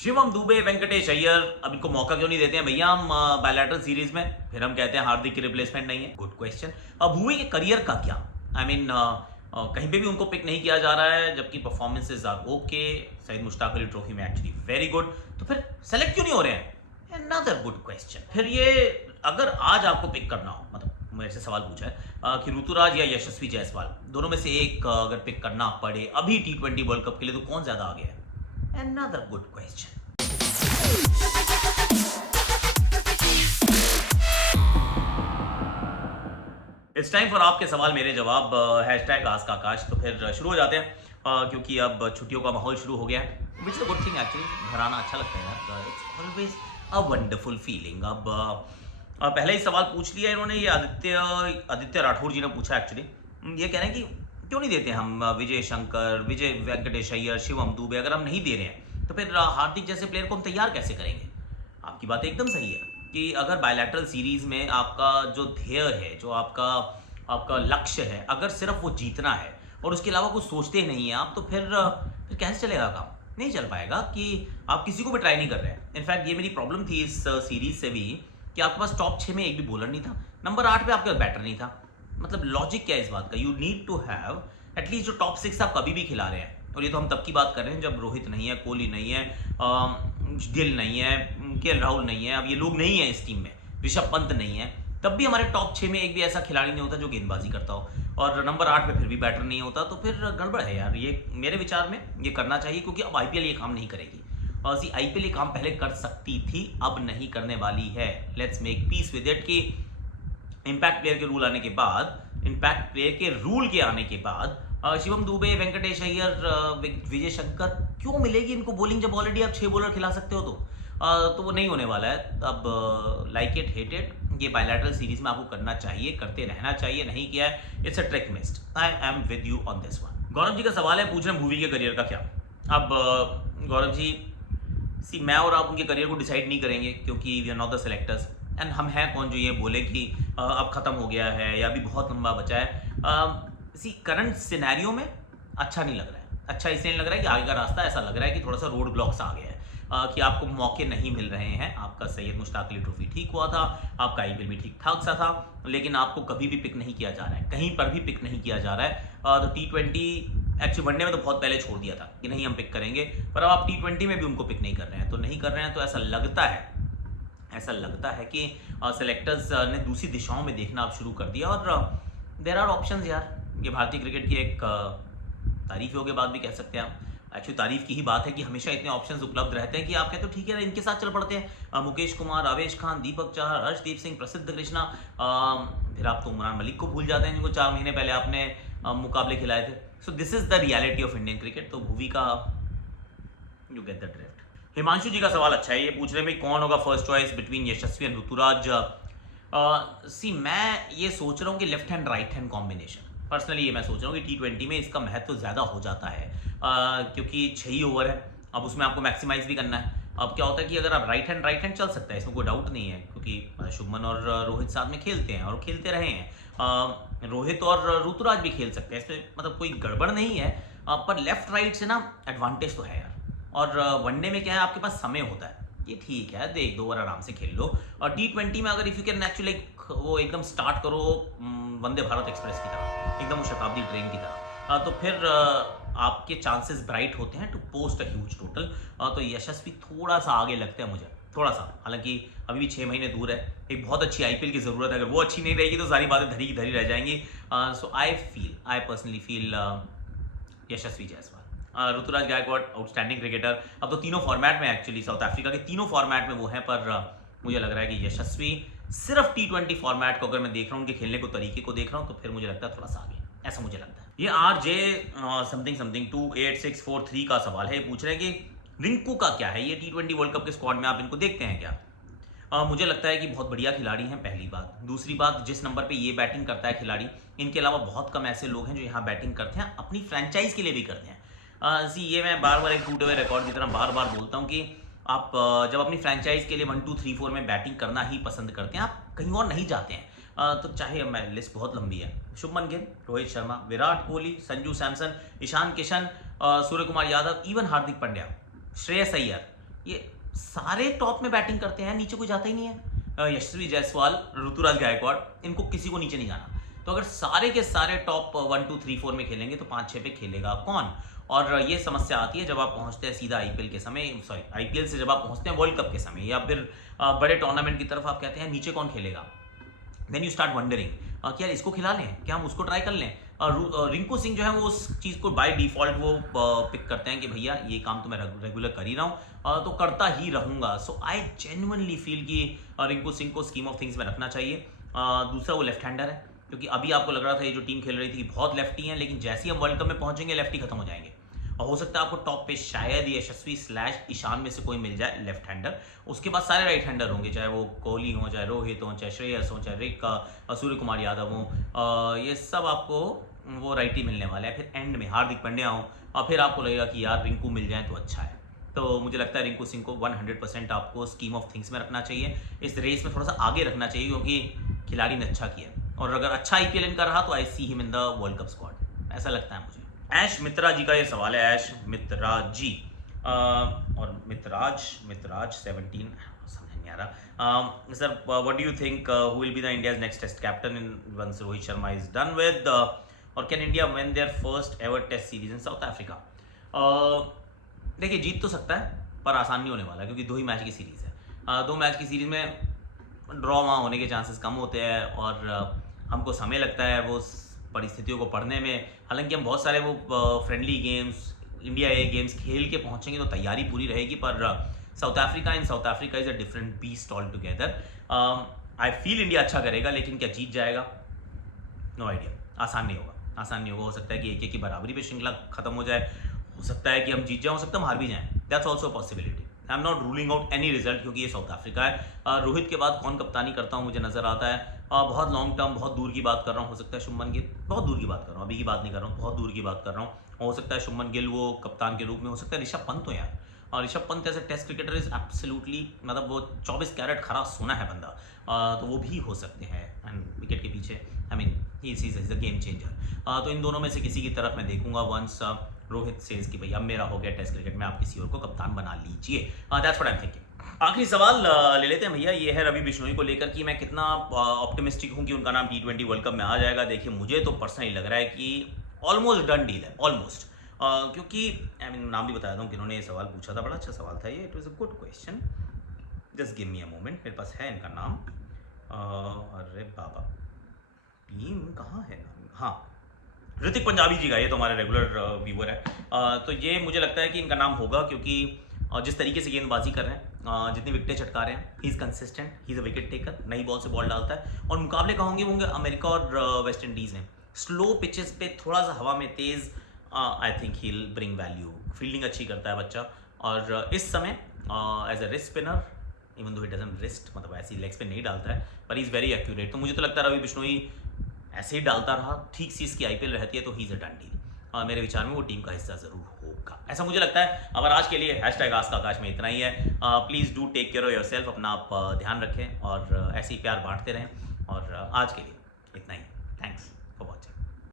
शिवम दुबे, वेंकटेश अय्यर, अब इनको मौका क्यों नहीं देते हैं भैया हम बायलैटरल सीरीज में? फिर हम कहते हैं हार्दिक की रिप्लेसमेंट नहीं है। Good question. अब भुवी के करियर का क्या? आई मीन कहीं पे भी उनको पिक नहीं किया जा रहा है, जबकि performances are okay. Syed Mushtaq Ali trophy में एक्चुअली वेरी गुड, तो फिर सेलेक्ट क्यों नहीं हो रहे हैं? Another good question. फिर ये अगर आज आपको पिक करना हो, मतलब मेरे से सवाल पूछा है कि ऋतुराज या यशस्वी जायसवाल, दोनों में से एक अगर पिक करना पड़े अभी T20 वर्ल्ड कप के लिए, तो कौन ज्यादा आगे है? Another good question. It's time for आपके सवाल मेरे जवाब, हैशटैग आस्क आकाश। तो फिर शुरू हो जाते हैं, क्योंकि अब छुट्टियों का माहौल शुरू हो गया है, which is a good thing actually. घर आना अच्छा लगता है यार, it's always a wonderful feeling. अब पहले ही सवाल पूछ लिया इन्होंने, ये आदित्य राठौर जी ने पूछा एक्चुअली। ये कह रहे हैं कि क्यों नहीं देते हम विजय शंकर, विजय वेंकटेश अय्यर, शिवम दुबे? अगर हम नहीं दे रहे हैं तो फिर हार्दिक जैसे प्लेयर को हम तैयार कैसे करेंगे? आपकी बात एकदम सही है कि अगर बायलैटरल सीरीज में आपका जो ध्येय है, जो आपका आपका लक्ष्य है, अगर सिर्फ वो जीतना है और उसके अलावा कुछ सोचते नहीं हैं आप, तो फिर कैसे चलेगा काम? नहीं चल पाएगा कि आप किसी को भी ट्राई नहीं कर रहे हैं। इनफैक्ट ये मेरी प्रॉब्लम थी इस सीरीज से भी, कि आपके पास टॉप 6 में एक भी बॉलर नहीं था, नंबर 8 पे आपके पास बैटर नहीं था। मतलब लॉजिक क्या है इस बात का? You need to have at least जो टॉप 6 आप कभी भी खिला रहे हैं, और ये तो हम तब की बात कर रहे हैं जब रोहित नहीं है, कोहली नहीं है, गिल नहीं है, के राहुल नहीं है, अब ये लोग नहीं है इस टीम में, ऋषभ पंत नहीं है, तब भी हमारे टॉप 6 में एक भी ऐसा खिलाड़ी नहीं होता जो गेंदबाजी करता हो, और नंबर 8 पे फिर भी बैटर नहीं होता, तो फिर गड़बड़ है यार। ये मेरे विचार में ये करना चाहिए, क्योंकि अब आईपीएल ये काम नहीं करेगी। और आईपीएल ये काम पहले कर सकती थी, अब नहीं करने वाली है। Let's make peace with it कि इंपैक्ट प्लेयर के रूल आने के बाद, इंपैक्ट प्लेयर के रूल के आने के बाद शिवम दुबे, वेंकटेश अय्यर, विजय शंकर क्यों मिलेगी इनको बॉलिंग, जब ऑलरेडी आप 6 बॉलर खिला सकते हो? तो वो नहीं होने वाला है। अब लाइक इट हेट इट, ये बायलैटरल सीरीज में आपको करना चाहिए, करते रहना चाहिए। नहीं किया है, it's a trick missed. I am with you on this one. Gaurav ji का सवाल है, पूछ रहे हैं भुवी के करियर का क्या? अब गौरव जी, मैं और आप उनके करियर को डिसाइड नहीं करेंगे, क्योंकि we are not the selectors, and हम हैं कौन जो ये बोले कि अब खत्म हो गया है या अभी बहुत लंबा बचा है। करंट सिनेरियो में अच्छा नहीं लग रहा है। अच्छा इसलिए नहीं लग रहा है कि आगे का रास्ता ऐसा लग रहा है कि थोड़ा सा रोड ब्लॉक्स आ गया है, कि आपको मौके नहीं मिल रहे हैं। आपका सैयद मुश्ताक अली ट्रॉफी ठीक हुआ था, आपका आईपीएल भी ठीक ठाक सा था, लेकिन आपको कभी भी पिक नहीं किया जा रहा है, कहीं पर भी पिक नहीं किया जा रहा है। तो T20 एक्चुअली वनडे में तो बहुत पहले छोड़ दिया था कि नहीं हम पिक करेंगे, पर अब आप T20 में भी उनको पिक नहीं कर रहे हैं। तो नहीं कर रहे हैं तो ऐसा लगता है कि सेलेक्टर्स ने दूसरी दिशाओं में देखना अब शुरू कर दिया, और देयर आर ऑप्शंस यार। ये भारतीय क्रिकेट की एक तारीफियों के बाद भी कह सकते हैं हम, एक्चुअली तारीफ की ही बात है कि हमेशा इतने ऑप्शंस उपलब्ध रहते हैं कि आप कहते हो ठीक है ना, इनके साथ चल पड़ते हैं। मुकेश कुमार, आवेश खान, दीपक चाहर, हर्षदीप सिंह, प्रसिद्ध कृष्णा, फिर आप तो उमरान मलिक को भूल जाते हैं, जिनको 4 महीने पहले आपने मुकाबले खिलाए थे। So this is the reality of Indian cricket. तो भुवी का you get the drift. Himanshu ji का सवाल अच्छा है, ये पूछ रहे हैं कौन होगा first choice between Yashasvi and Ruturaj. मैं ये सोच रहा हूँ कि left hand right hand combination, personally ये मैं सोच रहा हूँ कि T20 में इसका महत्व ज़्यादा हो जाता है, क्योंकि 6 ही ओवर है, अब उसमें आपको मैक्सिमाइज भी करना है। अब क्या होता है कि अगर आप राइट हैंड चल सकता है, इसमें कोई डाउट नहीं है, क्योंकि शुभमन और रोहित साथ में खेलते हैं और खेलते रहे हैं। रोहित और ऋतुराज भी खेल सकते हैं, इसमें मतलब कोई गड़बड़ नहीं है। पर लेफ्ट राइट से ना एडवांटेज तो है यार, और वनडे में क्या है, आपके पास समय होता है, ये ठीक है, देख 2 ओवर आराम से खेल लो। और T20 में अगर इफ़ यू कैन एक्चुअली वो एकदम स्टार्ट करो वंदे भारत एक्सप्रेस की तरह, एकदम वो शताब्दी ट्रेन की तरह, तो फिर आपके चांसेस ब्राइट होते हैं to post a huge total. तो यशस्वी थोड़ा सा आगे लगता है मुझे, थोड़ा सा, हालांकि अभी भी 6 महीने दूर है। एक बहुत अच्छी आईपीएल की ज़रूरत है, अगर वो अच्छी नहीं रहेगी तो सारी बातें धरी की धरी रह जाएंगी। So I personally feel Yashasvi Jaiswal. Ruturaj Gaikwad outstanding cricketer, अब तो तीनों फॉर्मेट में, एक्चुअली साउथ अफ्रीका के तीनों फॉर्मेट में वो हैं, पर मुझे लग रहा है कि यशस्वी सिर्फ T20 फॉर्मेट को अगर मैं देख रहा हूँ, उनके खेलने को तरीके को देख रहा हूँ, तो फिर मुझे लगता है थोड़ा सा आगे, ऐसा मुझे लगता है। ये RJ समथिंग 28643 का सवाल है, पूछ रहे हैं कि रिंकू का क्या है, ये T20 वर्ल्ड कप के स्क्वाड में आप इनको देखते हैं क्या? मुझे लगता है कि बहुत बढ़िया खिलाड़ी हैं, पहली बात। दूसरी बात, जिस नंबर पे ये बैटिंग करता है खिलाड़ी, इनके अलावा बहुत कम ऐसे लोग हैं जो यहाँ बैटिंग करते हैं, अपनी फ्रेंचाइज के लिए भी करते हैं। ये मैं बार बार एक टूटे हुए रिकॉर्ड की तरह बार बार बोलता हूँ कि आप जब अपनी फ्रेंचाइज के लिए 1 2 3 4 में बैटिंग करना ही पसंद करते हैं, आप कहीं और नहीं जाते हैं। तो चाहे मैं लिस्ट बहुत लंबी है, शुभमन गिल, रोहित शर्मा, विराट कोहली, संजू सैमसन, ईशान किशन, सूर्य कुमार यादव, इवन हार्दिक पांड्या, श्रेयस अय्यर, ये सारे टॉप में बैटिंग करते हैं, नीचे कोई जाता ही नहीं है। यशस्वी जायसवाल, ऋतुराज गायकवाड़, इनको किसी को नीचे नहीं जाना। तो अगर सारे के सारे टॉप 1 2 3 4 में खेलेंगे तो 5 6 पे खेलेगा कौन? और ये समस्या आती है जब आप पहुंचते हैं सीधा आईपीएल के समय, सॉरी आईपीएल से जब आप पहुंचते हैं वर्ल्ड कप के समय, या फिर बड़े टूर्नामेंट की तरफ आप कहते हैं नीचे कौन खेलेगा। देन यू स्टार्ट वंडरिंग कि यार इसको खिला लें, क्या हम उसको ट्राई कर लें। रिंकू सिंह जो है वो उस चीज़ को बाय डिफॉल्ट वो पिक करते हैं कि भैया ये काम तो मैं रेगुलर कर ही रहा हूँ, तो करता ही रहूँगा। सो आई जेन्युइनली फील कि रिंकू सिंह को स्कीम ऑफ थिंग्स में रखना चाहिए। दूसरा वो लेफ्ट हैंडर है, क्योंकि अभी आपको लग रहा था ये जो टीम खेल रही थी बहुत लेफ्टी हैं, लेकिन जैसे ही हम वर्ल्ड कप में पहुंचेंगे लेफ्टी खत्म हो जाएंगे। और हो सकता है आपको टॉप पे शायद यशस्वी / ईशान में से कोई मिल जाए लेफ्ट हैंडर। उसके बाद सारे राइट हैंडर होंगे, चाहे वो कोहली हो, चाहे रोहित हो, चाहे श्रेयस हो, चाहे रिक सूर्य कुमार यादव हो, ये सब आपको वो राइट ही मिलने वाले हैं। फिर एंड में हार्दिक पांड्या हो, और फिर आपको लगेगा कि यार रिंकू मिल जाए तो अच्छा है। तो मुझे लगता है रिंकू सिंह को 100% आपको स्कीम ऑफ थिंग्स में रखना चाहिए, इस रेस में थोड़ा सा आगे रखना चाहिए, क्योंकि खिलाड़ी ने अच्छा किया, और अगर अच्छा आईपीएल इनका रहा तो I see him in the world cup squad, ऐसा लगता है मुझे। ऐश मित्रा जी का ये सवाल है, ऐश मित्रा जी और मित्राज 17 समझ नहीं आ रहा। Sir what do you think who will be the India's next test captain in once Rohit Sharma is done with, और can India win their first ever test series in South Africa. देखिए जीत तो सकता है पर आसान नहीं होने वाला, क्योंकि 2 ही मैच की सीरीज़ है। 2 मैच की सीरीज़ में ड्रॉ वहाँ होने के चांसेस कम होते हैं, और हमको समय लगता है वो परिस्थितियों को पढ़ने में। हालांकि हम बहुत सारे वो friendly games, India A games खेल के पहुँचेंगे तो तैयारी पूरी रहेगी, पर South Africa is a different beast all together. I feel India अच्छा करेगा, लेकिन क्या जीत जाएगा? No idea. आसान नहीं होगा। हो सकता है कि 1-1 की बराबरी पे श्रृंखला खत्म हो जाए, हो सकता है कि हम जीत जाएं, हो सकता है हम हार भी जाएं। That's also possibility. I am not ruling out any result, क्योंकि ये साउथ अफ्रीका है। रोहित के बाद कौन कप्तानी करता हूँ मुझे नजर आता है, बहुत लॉन्ग टर्म, बहुत दूर की बात कर रहा हूँ। हो सकता है शुभमन गिल, बहुत दूर की बात कर रहा हूँ, अभी की बात नहीं कर रहा हूँ, बहुत दूर की बात कर रहा हूँ। हो सकता है शुभमन गिल वो कप्तान के रूप में, हो सकता है ऋषभ पंत हो यार। और Rishabh Pant as a test cricketer is absolutely, मतलब वो 24 कैरेट खरा सोना है बंदा, तो वो भी हो सकते हैं। एंड विकेट के पीछे I mean he is a game changer. तो इन दोनों में से किसी की तरफ मैं देखूंगा वंस रोहित सेज कि भाई अब मेरा हो गया टेस्ट क्रिकेट में, आप किसी और को कप्तान बना लीजिए। That's what I am thinking. आखिरी सवाल ले लेते हैं भैया, ये है रवि बिश्नोई को लेकर कि मैं कितना ऑप्टिमिस्टिक हूँ कि उनका नाम T20 वर्ल्ड कप में आ जाएगा। देखिए मुझे तो पर्सनली लग रहा है कि ऑलमोस्ट डन डील है, ऑलमोस्ट। क्योंकि आई मीन नाम भी बता दूँ कि उन्होंने ये सवाल पूछा था, बड़ा अच्छा सवाल था ये, it was a good question. Just give me a moment, मेरे पास है इनका नाम। अरे बाबा टीम कहाँ है नाम? हाँ, ऋतिक पंजाबी जी का, ये तो हमारे रेगुलर व्यूवर है। तो ये मुझे लगता है कि इनका नाम होगा, क्योंकि जिस तरीके से गेंदबाजी कर रहे हैं, जितनी विकेटें चटका रहे हैं, he is consistent, he is a wicket taker, नई बॉल से बॉल डालता है। और मुकाबले कहोंगे होंगे अमेरिका और वेस्ट इंडीज़ में, स्लो पिचेस पे थोड़ा सा हवा में तेज़, I think he will bring value. Fielding अच्छी करता है बच्चा, और इस समय as a wrist spinner, even though he doesn't wrist, मतलब ऐसी लेग्स पे नहीं डालता है, पर ही इज़ वेरी एक्यूरेट। तो मुझे तो लगता है रवि बिश्नोई ऐसे ही डालता रहा, ठीक सी इसकी आईपीएल रहती है तो ही इज़ अ डन डील। मेरे विचार में वो टीम का हिस्सा जरूर होगा, ऐसा मुझे लगता है। अब आज के लिए #आस्क में इतना ही है। Please do take care of yourself, अपना आप ध्यान रखें और ऐसे ही प्यार बांटते रहें। और आज के लिए इतना ही, थैंक्स।